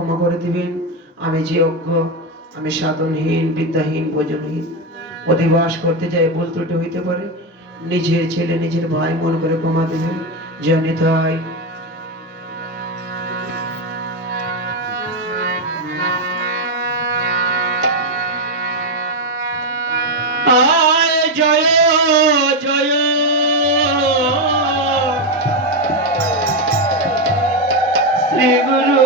ক্ষমা করে দিবেন। আমি যে অজ্ঞ, আমি সাধনহীন, বিদ্যাহীন, ভোজনহীন, অধিবাস করতে যাই ভুল ত্রুটি হইতে পারে। নিজের ছেলে নিজের ভাই মনে করে ক্ষমা দিবেন। জানি তাই আয় জয় জয় শ্রী গুরু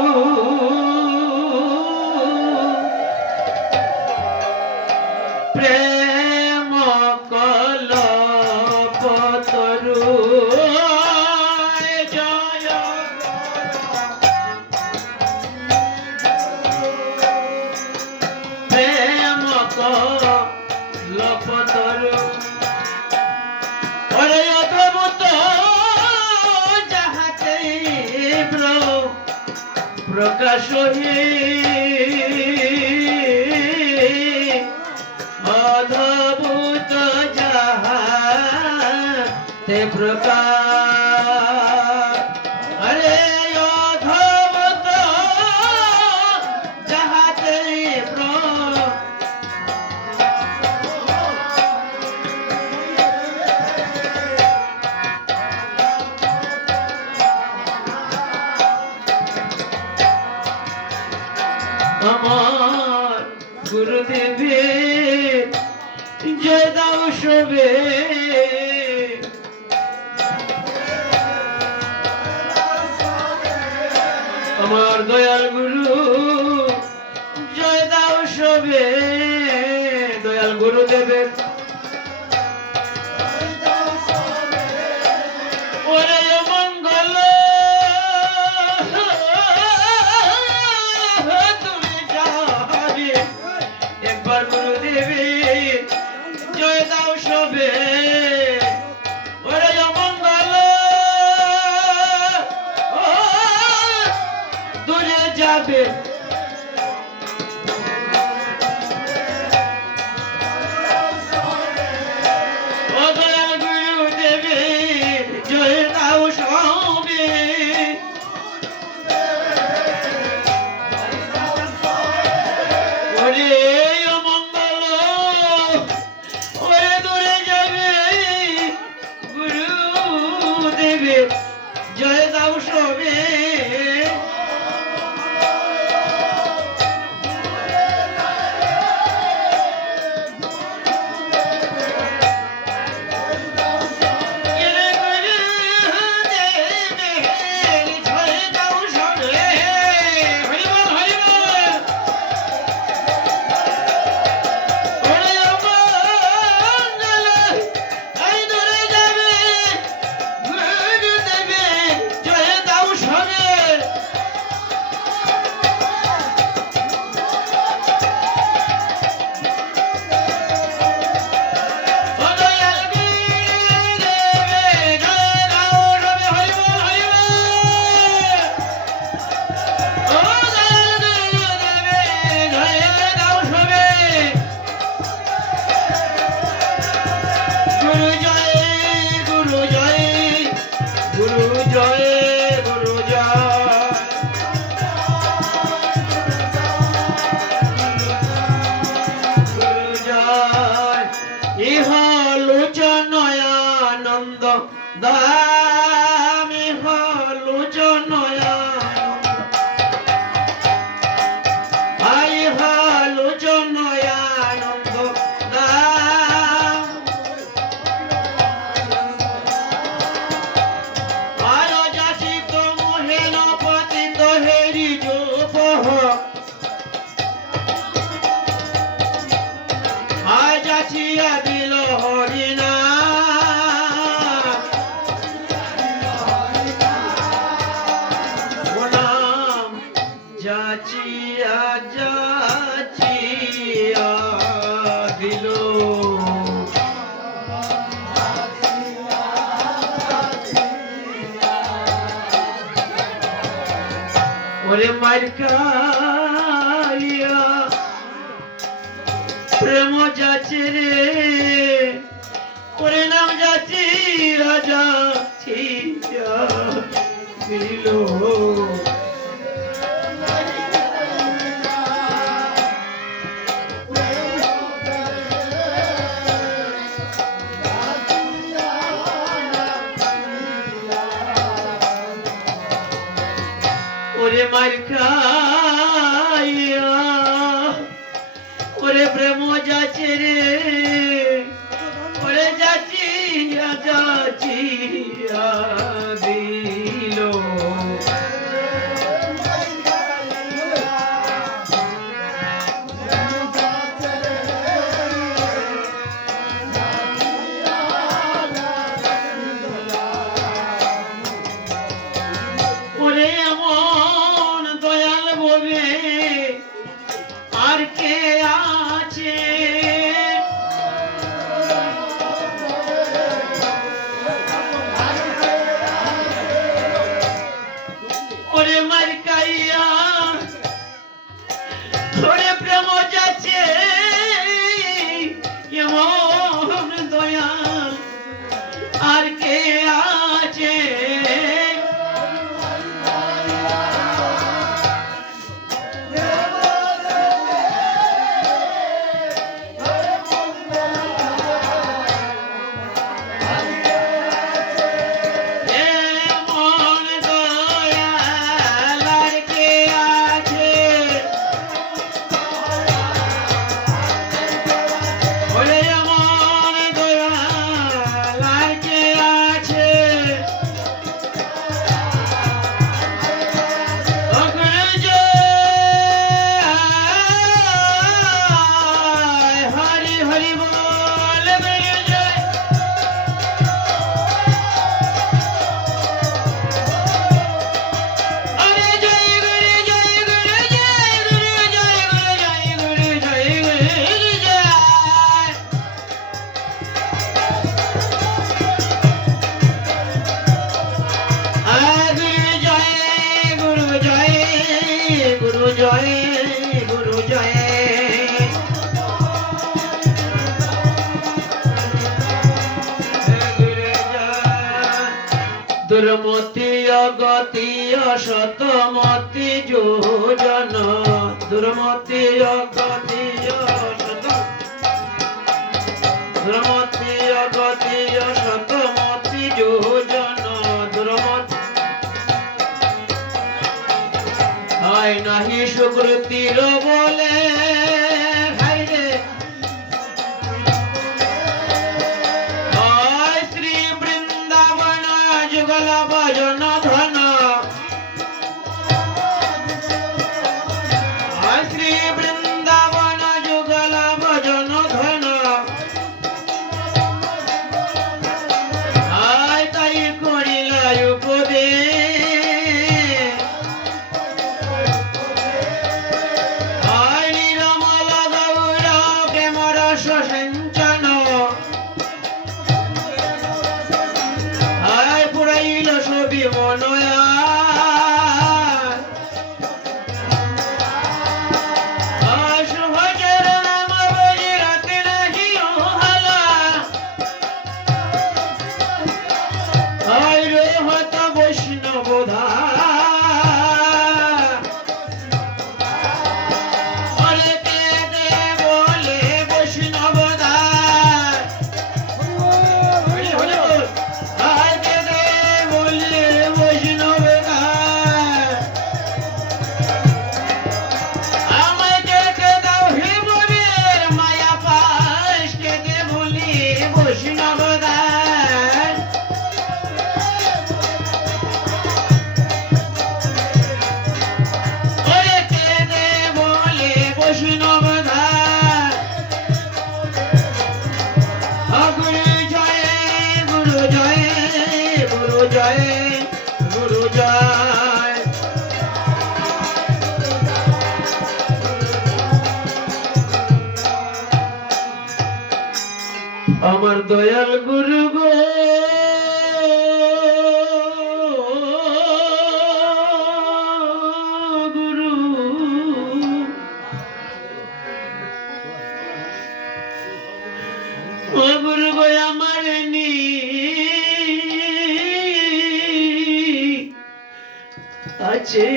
প্রেম কলপতরু জয় প্রেম কলপতরু ওরে অদ্ভুত যাহাতে প্রকাশ অদ্ভুত যাহাতে প্রকাশ আরে অদ্ভুত যাহাতে আমার গুরুদেবের জয় দাও শোবে আমার দয়াল গুরু জয় দাও শোবে দয়াল গুরুদেবের ওরে মঙ্গল তুমি যাবে একবার গুরুদেবের জয় দাও শোবে ওরে মঙ্গল দূরে যাবে ও দয়াল গুরুদেবের জয় দাও শোবে ওরে মঙ্গল ওরে দূরে যাবে গুরুদেবের জয় দাও শোবে ইহলোচনয়ানন্দ দাম ইহলোচনয়ানন্দ ইহলোচনয়ানন্দ দাম আয় যাচিত মোহেন পতিত হেরি যোপহ আয় যাচিয়া দিল হরিনা যাচিয়া যাচিয়া দিল ওরে মার্কাইয়া প্রেম যাচি রে ওরে নাম যাচি রাজা ছিয়া দিল যাইয়া ওরে প্রেম যাচ্ছে রে ওরে যাচিয়া যাচিয়া দিল ওরে এমন দয়াল ববে আর কে আছে ওরে মার্কাইয়া ওরে প্রেম যাচ্ছে এমন দয়াল আর কে আছে দুর্মতি অগতি অসতমতি যোজন দুর্মতি অগতি অসত দুর্মতি অগতি অসতমতি যোজন দুর্মতি হয় নাহি সুকৃতির বলে হাইরে শ্রী বৃন্দাবন যুগল ভজন ধন শ্রী বৃন্দাবন যুগল ভজন ধন তাই করিল উপদেশ নিরমল গৌর প্রেম রস সিঞ্চন পুরাইল ছবি মনয়া শুভচর নাম বলি রাতে নাহি হালা রে হত বৈষ্ণব ধা আমার দয়াল গুরু গো গুরু ও গুরু গো আমার নি আছে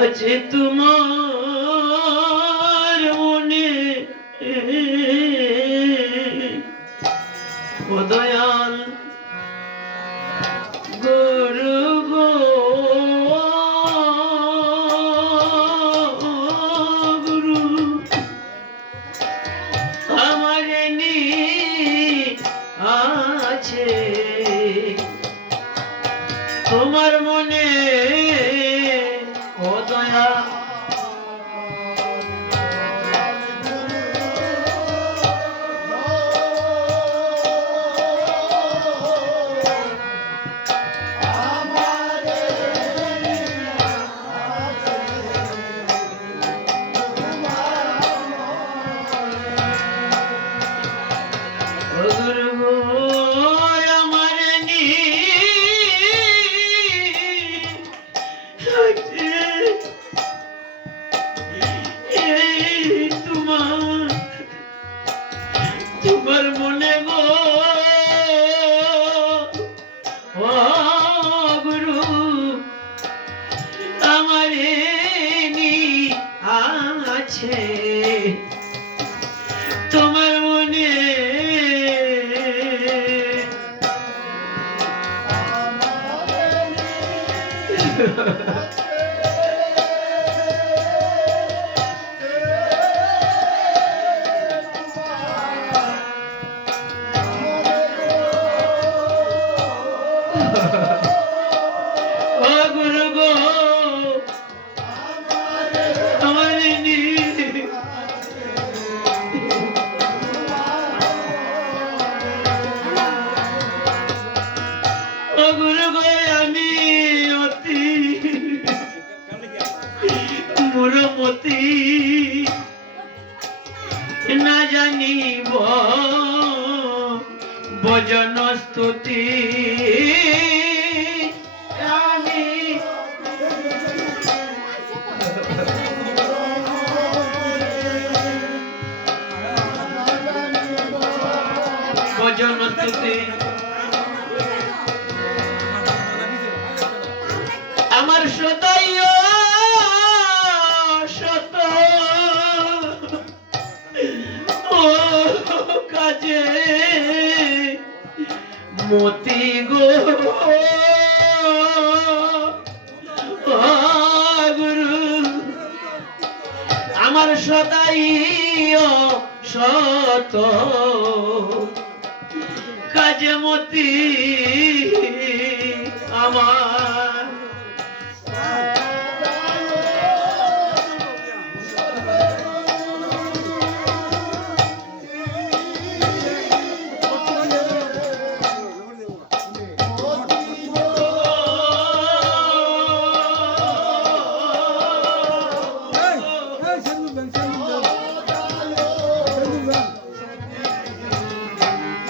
আছে তোমার মনে ও দয়াল তোমার মনে ও দয়া তোমার মনে গো ও গুরু আমার আছে তোমার মনে মতি না জানিব ভজন স্তুতি আমি ভজন স্তুতি আমার সদাই কাজে মতি গো গুরু আমার সদাই শত কাজে মতি আমার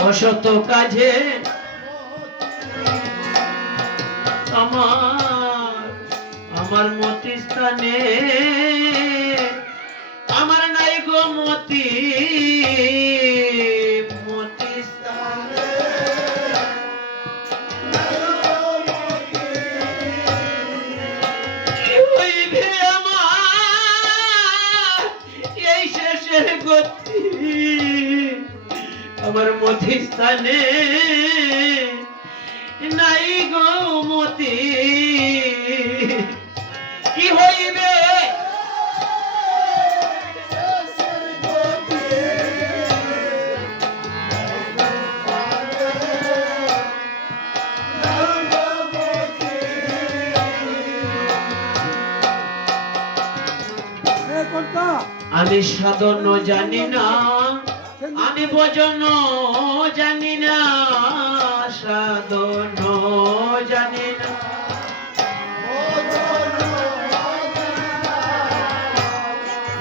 অসত কাজে আমার মতি স্থানে আমার নাই গো মতি মতি স্থানে কি হইবে আমার এই শেষের গতি আমার মতি স্থানে নাই গো মতি কি হইবে আমি সাধন জানি না আমি ভজন জানি না সাধন জানি না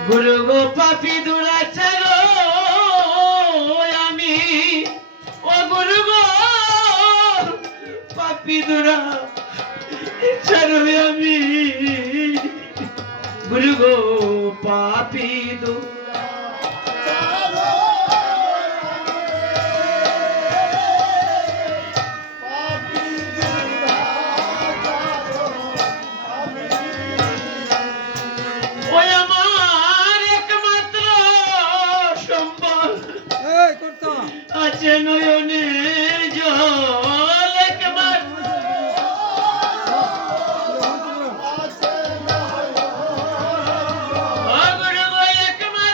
গুরু গো পাপি দুরাচার আমি ও গুরু গো পাপি দুরাচার আমি গুরু গো পাপি আছে নয়নে জল একবার গুরু গো একমাত্র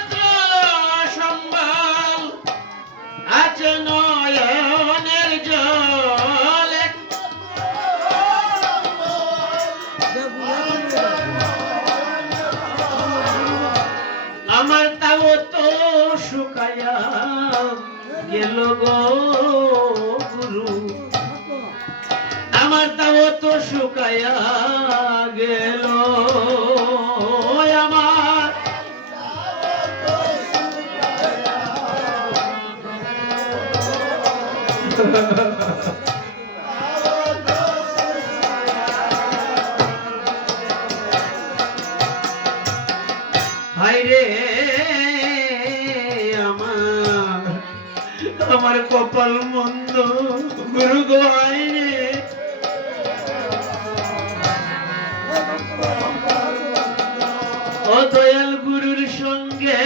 গেল গো গুরু, আমার তাও তো শুকায়া গেল, আমার হায়রে আমার কপাল মন্দ গুরু গো, হায়রে ও দয়াল গুরুর সঙ্গে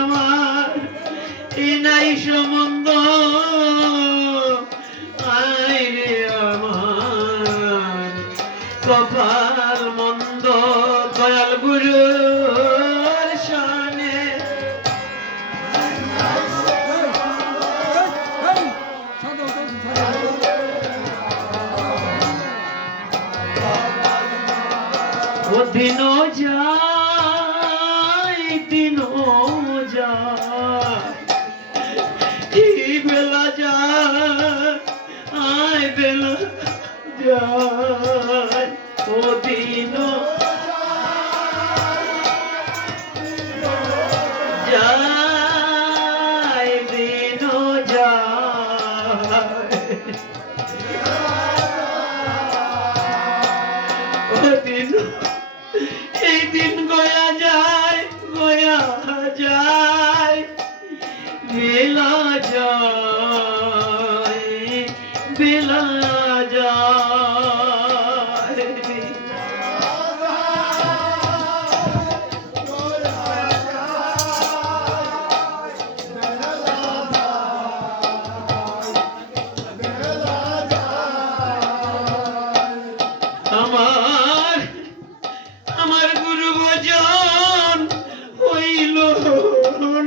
আমার এই নাই সম্বন্ধ, আইরে আমার কপাল মন্দ দয়াল গুরুর শানে। ও দিন যায় দিন যায়, এই বেলা যায় আয় বেলা যায়, ও দিন যায় দিন যায়, ও দিন এই দিন গয়া যায় গয়া যায়, বেলা যায় বেলা যায়, আমার আমার গুরু ভজন হইল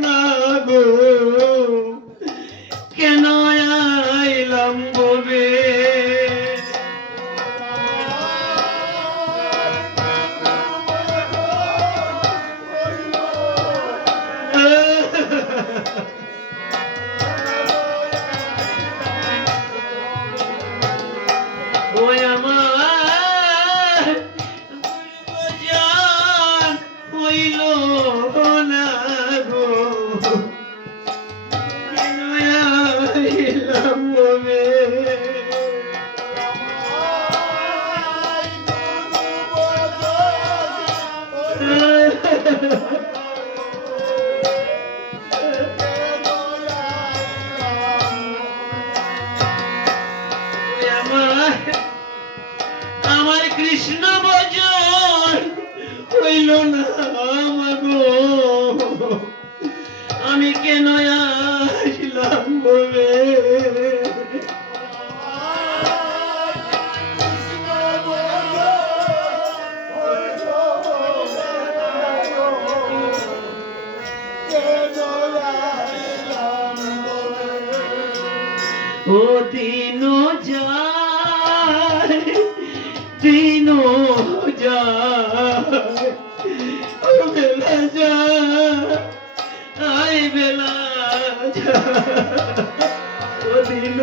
না গো, কেন আইলাম ববে, ওই আমার ভজন হইল না গো, কেন আইলাম ববে, আমার কৃষ্ণ ভজন হইল না মাগো, আমি কেন আসলাম বলে, ও দিন যায় দিন যায়, ও বেলা যায় আই বেলা যায়, ও দিন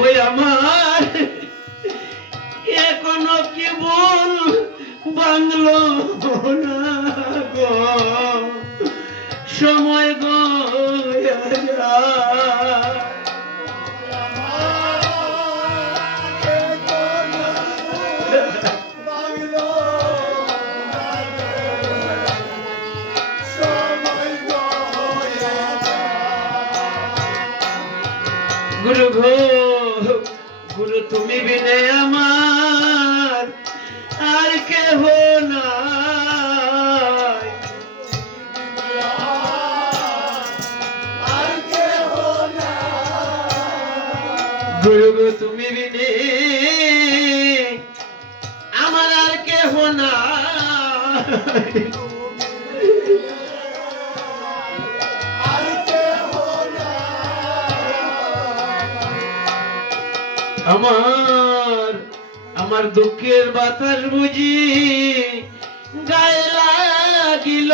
ওই আমার এখনো কি ভুল বাংলো না গো, সময় গয়া যায়, গুরু ঘো গুরু তুমি বিনে আমার আর কেহ নাই, গুরু গো তুমি বিনে আমার আর কেহ নাই, আমার আমার দুঃখের বাতাস বুঝি গায়ে লাগিল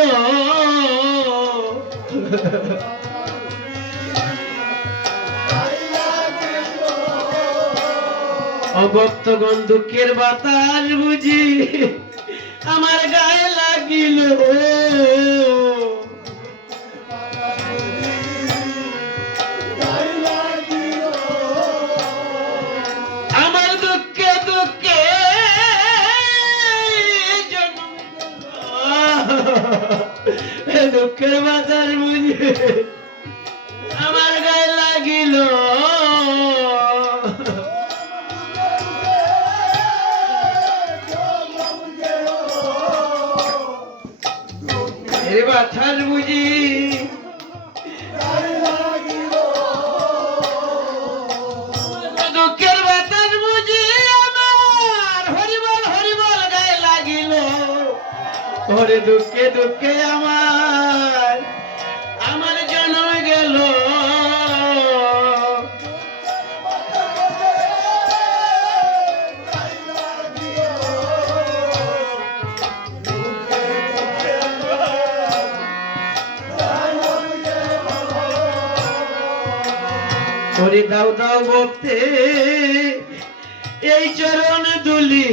অভক্তগণ দুঃখের বাতাস বুঝি আমার গায়ে লাগিল আমার দুঃখে দুঃখে দুঃখের বাতাস বুঝি আমার গায়ে লাগিল বাতাস বুঝি দুঃখের বাতাস বুঝি আমার হরিবল হরিবল গায়ে লাগিল ওরে দুঃখে দুঃখে আমার আমার জন্ম গেল ওরে দাও দাও ভক্তে এই চরণ দুলি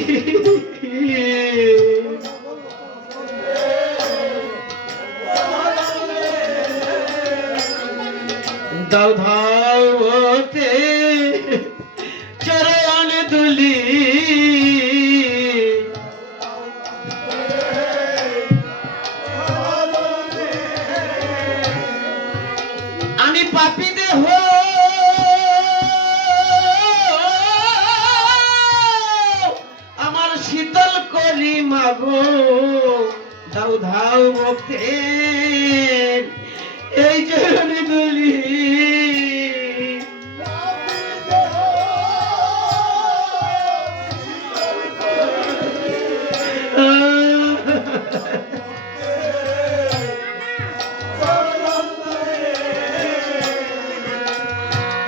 দাও দাও ভক্তে চরণ দুলি আমি পাপী দেহ শীতল করি মাগো দাও ধাও ভক্তে এই চরণে দুলি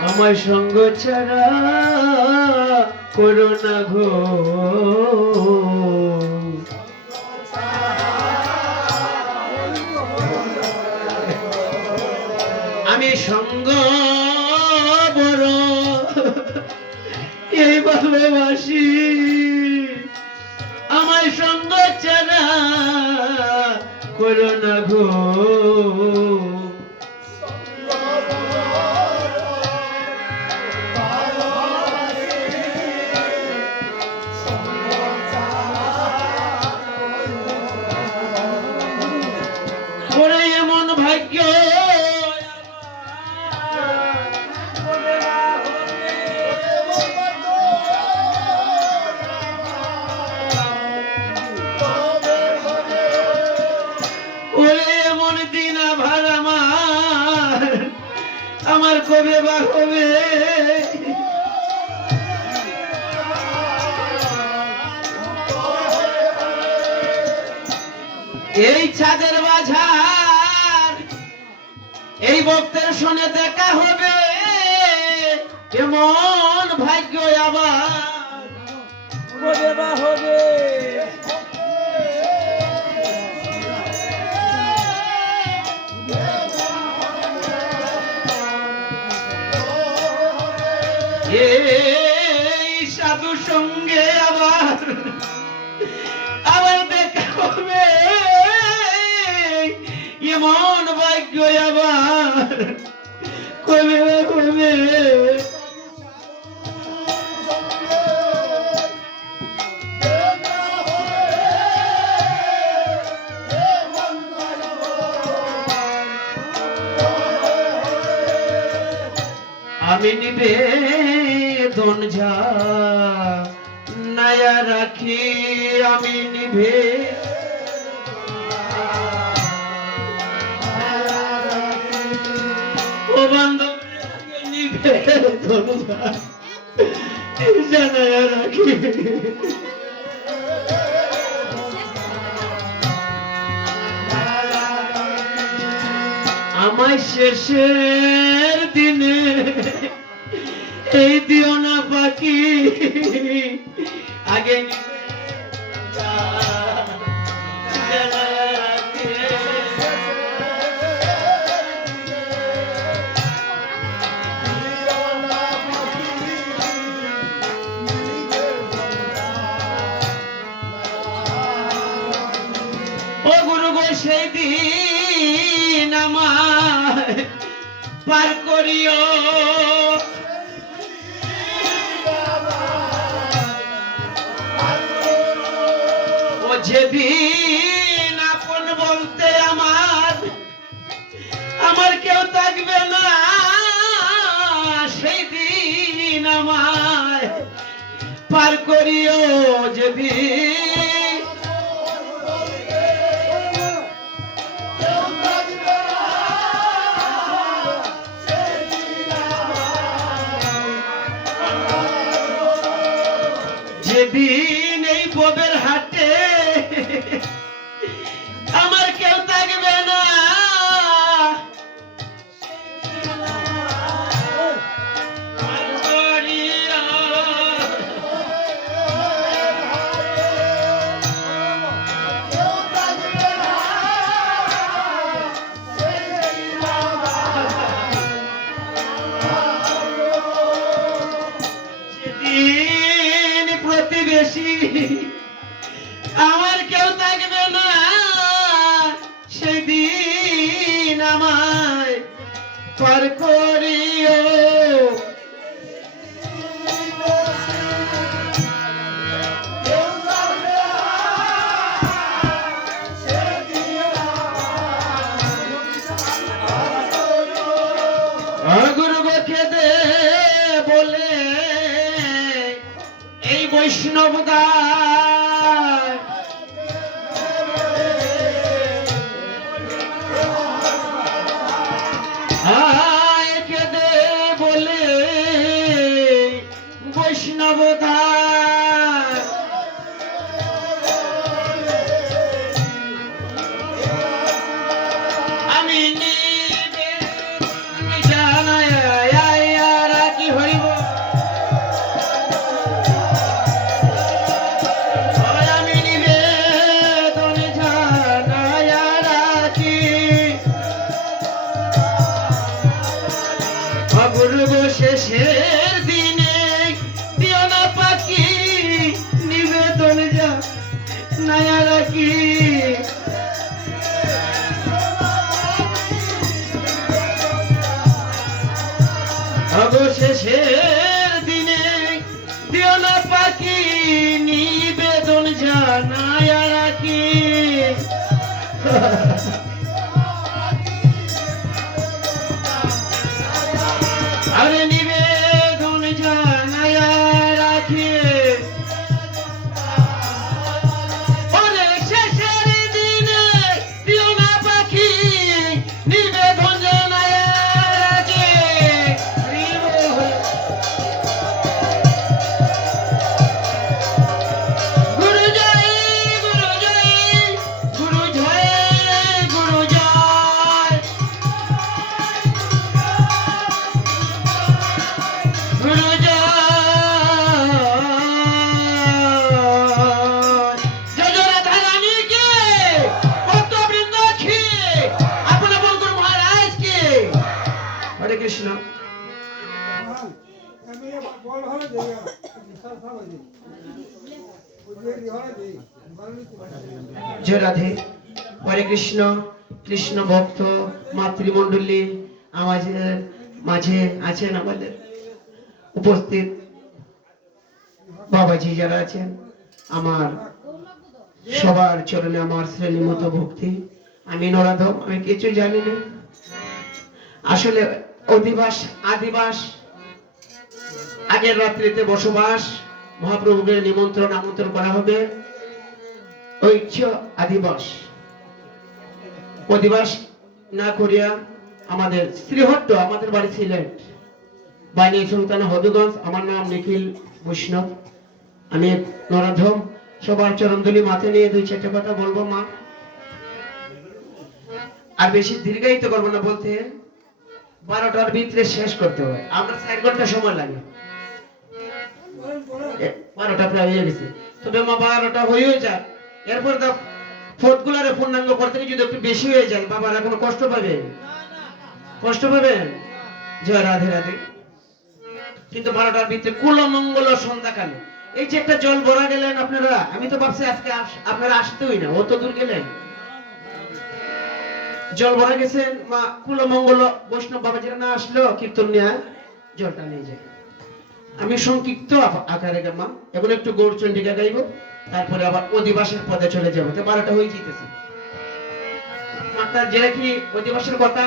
আমার সঙ্গ ছাড়া করো না গো আমি সঙ্গ বড় এই ভালোবাসি আমার সঙ্গ ছাড়া করো না গো এমন ভাগ্য এমন দিন আভার আমার কবে বা হবে এই ছাদের বাজার এই ভক্তের সঙ্গে দেখা হবে কেমন ভাগ্য আবার কবে বা হবে এই সাধু সঙ্গে আবার আবার দেখা হবে এমন ভাগ্য আবার কবে কবে আমি নিবেদন যা নয়া রাখি আমি নিভে ও বান্ধব নিবেদন যা নয়া রাখি আমায় শেষের দিনে এই দিও না পাখি আগে ও গুরু গো সেই দিন আমার পার করিও ও যেদিন আপন বলতে আমার কেউ থাকবে না সেই দিন আমায় পার করিও যেদিন যেদিন এই ববের হাটে আমার কেউ থাকবে না যেদিন প্রতিবেশী আমার কেউ থাকবে না সেদিন আমায় পার করিও গুরু গো খেদে বলে এই বৈষ্ণব দায় খেদে বলে বৈষ্ণব দায় আমি নিবে জানায় কি হইব আমি নিবেদন জানায় রাখি অপূর্ব শেষের দিনে দিও না পাখি নিবেদন জানায় রাখি অবশেষের দিনে দিও না পাখি নিবেদন জানায় রাখি আরে নিবেদন জানায় রাখি ওরে শেষের দিনে দিও না পাখি নিবেদন জানায় রাখি গুরু জয় গুরু জয় গুরু জয় গুরু জয় গুরু জয় জয় জয় রাধা রানী কে ভক্তবৃন্দ কি আপনার বলগুরু মহারাজ কে হরে কৃষ্ণ জয় রাধে হরে কৃষ্ণ কৃষ্ণ ভক্ত মাতৃমণ্ডলী আমাদের মাঝে আছেন আমাদের উপস্থিত বাবাজি যারা আছেন আমার সবার চরণে আমার শ্রেণী মতো ভক্তি আমি নরাধম আমি কিছু জানি না আসলে অধিবাস আদিবাস আগের রাত্রিতে বসবাস মহাপ্রভুকে নিমন্ত্রণ আমন্ত্রণ করা হবে ঐক্য আদিবাস অধিবাস না করিয়া আমাদের শ্রীহট্ট আমাদের বাড়ি সিলেট বাণী সুলতানা হবিগঞ্জ আমার নাম নিখিল বৈষ্ণব আমি নরাধম সবার চরণধুলি মাথায় নিয়ে দুই চারটে কথা বলবো মা আর বেশি দীর্ঘায়িত করবো না বলতে 12টার ভিতরে শেষ করতে হয় আমরা 4 ঘন্টা সময় লাগে 12টা প্রায় হয়ে গেছে। তবে মা 12টা হয়েও যায়, এরপর তো ফোর্থগুলারে পূর্ণাঙ্গ করতে গিয়ে যদি একটু বেশি হয়ে যায় বাবারা কোনো কষ্ট পাবে? কষ্ট পাবেন? জয় রাধে রাধে। কিন্তু 12টার ভিতরে কুলমঙ্গল সন্ধ্যাকালে এই যে একটা জল ভরা গেলেন আপনারা, আমি তো ভাবছি আজকে আপনারা আসতেই না, অত দূর গেলেন। জল ভরা গেছেন, মা কুলমঙ্গল বৈষ্ণব বাবা যেটা না আসলো কীর্তন নিয়ে জলটা নিয়ে যায়। আমি সংক্ষিপ্ত আকারে মা এখন একটু গৌরচন্ডিকা গাইব, তারপরে আবার অধিবাসের পদে চলে যাবো। তো 12টা হয়ে যেতেছে। মাতা যেটা কি অধিবাসের কথা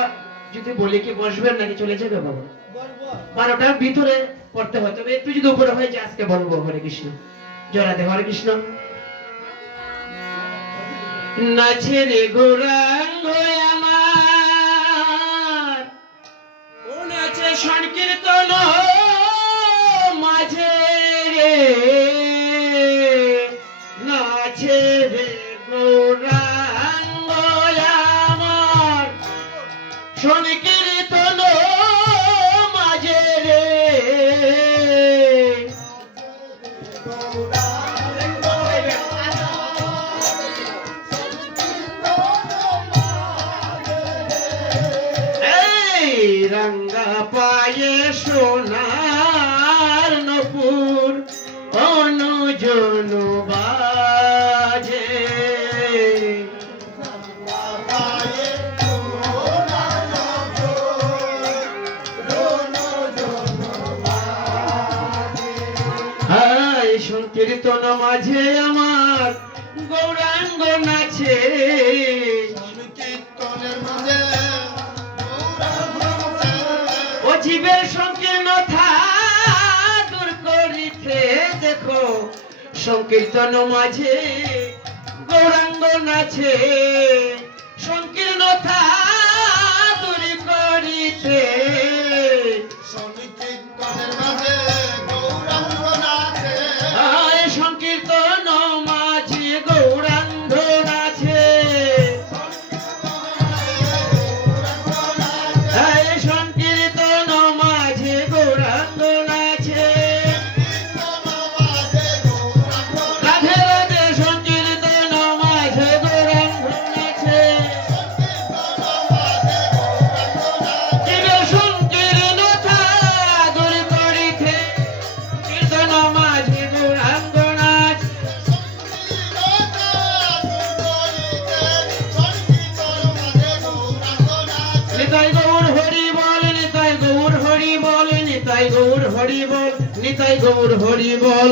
যদি বলি কি বসবেন নাকি চলে যাবে বাবা? 12টার ভিতরে পড়তে হয়, তবে একটু যদি উপরে হয়ে যায় আজকে বলবো। হরে কৃষ্ণ, জয় রাধে। হরে কৃষ্ণ। নাচে রে গৌরাঙ্গ আমার, ও নাচে সংকীর্তন মাঝে রে, নাচে রে গৌরাঙ্গ আমার সংকীর্তন মাঝে রে। রঙ্গা পায়ে সোনার নপুর অনুজন বাজে, হায় সংকীর্তন মাঝে আমার গৌরাঙ্গ নাচে, জীবের সংকীর্ণতা দূর করিতে দেখো সংকীর্তন মাঝে গৌরাঙ্গ নাচে, সংকীর্ণতা দূর করিতে সংকীর্তনের মাঝে গৌরাঙ্গ নাচে, সংকীর্তন মাঝে গৌরাঙ্গ নাচে, নিতাই গৌর হরি বল, নিতাই গৌর হরি বল।